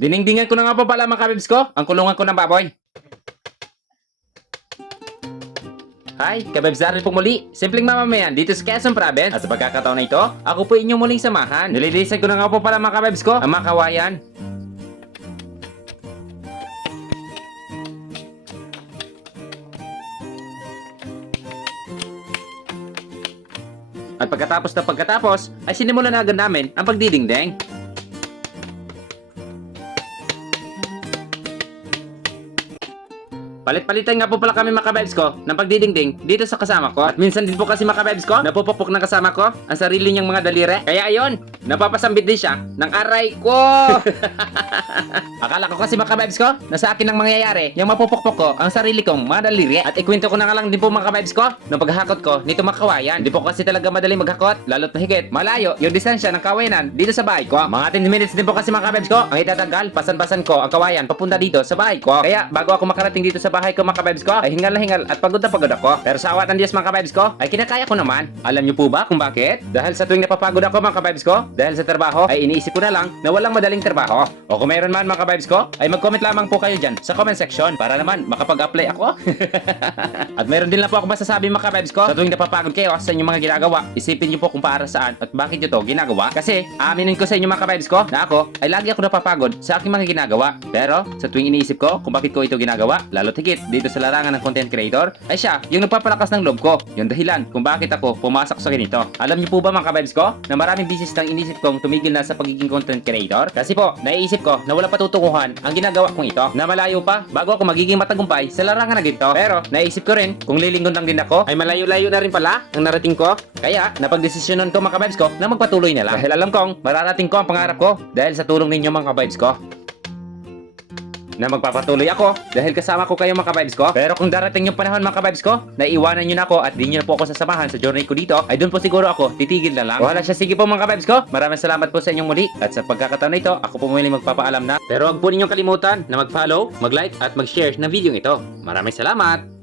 Diningdingan ko na nga po pala mga kabibs ko, ang kulungan ko ng baboy. Hi, kabibs Daryl po muli. Simpleng mamamayan dito sa Quezon Province. At sa pagkakataon na ito, ako po inyong muling samahan. Nililisan ko na nga po pala mga kabibs ko, ang mga kawayan. At pagkatapos ay sinimulan na agad namin ang pagdidingding. Palit-palitan nga po pala kami mga kabebs ko ng pagdidingding dito sa kasama ko. At minsan din po kasi mga kabebs ko, napupukpok ng kasama ko ang sarili niyang mga daliri. Kaya ayon, napapasambit din siya ng aray ko. Akala ko kasi mga kabebs ko, na sa akin ang mangyayari, yung mapupukpok ko ang sarili kong mga daliri. At ikwento ko na nga lang din po mga kabebs ko, nung paghakot ko nito mga kawayan. Hindi po kasi talaga madali maghakot, lalo't mahigit malayo yung distansya ng kawayanan dito sa bahay ko. Mga 10 minutes din po kasi mga kabebs ko, ang itatagal, pasan-pasan ko ang kawayan papunta dito sa bahay ko. Kaya bago ako makarating dito sa bahay ko mga kabebs ko, ay hingal na hingal at pagod na pagod ako. Pero sa awat ng Diyos mga kabebs ko, ay kinakaya ko naman. Alam niyo po ba kung bakit? Dahil sa tuwing napapagod ako mga kabebs ko, dahil sa trabaho, ay iniisip ko na lang na walang madaling trabaho. O kung mayroon man mga kabebs ko, ay mag-comment lamang po kayo dyan sa comment section para naman makapag-apply ako. At mayroon din lang po ako masasabi mga kabebs ko, sa tuwing napapagod kayo sa inyong mga ginagawa, isipin niyo po kung para saan at bakit niyo to ginagawa. Kasi aaminin ko sa inyo mga kabebs ko na ako ay lagi ako napapagod sa aking mga ginagawa. Pero sa tuwing iniisip ko kung bakit ko ito ginagawa, lalo't higit dito sa larangan ng content creator, ay siya yung nagpapalakas ng loob ko. Yung dahilan kung bakit ako pumasok sa ganito. Alam niyo po ba mga kabebs ko na maraming business nang inisip kong tumigil na sa pagiging content creator? Kasi po, naiisip ko na wala patutunguhan ang ginagawa kong ito. Na malayo pa bago ako magiging matagumpay sa larangan na ganito. Pero naisip ko rin kung lilingon lang din ako, ay malayo-layo na rin pala ang narating ko. Kaya napagdesisyonan ko mga kabebs ko na magpatuloy na lang. Dahil alam kong mararating ko ang pangarap ko dahil sa tulong ninyo mga kabebs ko. Na magpapatuloy ako dahil kasama ko kayo mga kabibes ko. Pero kung darating yung panahon mga kabibes ko na iwanan nyo na ako at di nyo na po ako sasamahan sa journey ko dito, ay doon po siguro ako titigil na lang. Wala siya, sige po mga kabibes ko. Maraming salamat po sa inyong muli. At sa pagkakataon na ito, ako po muli magpapaalam na. Pero huwag po ninyong kalimutan na mag-follow, mag-like at mag-share ng video ito. Maraming salamat!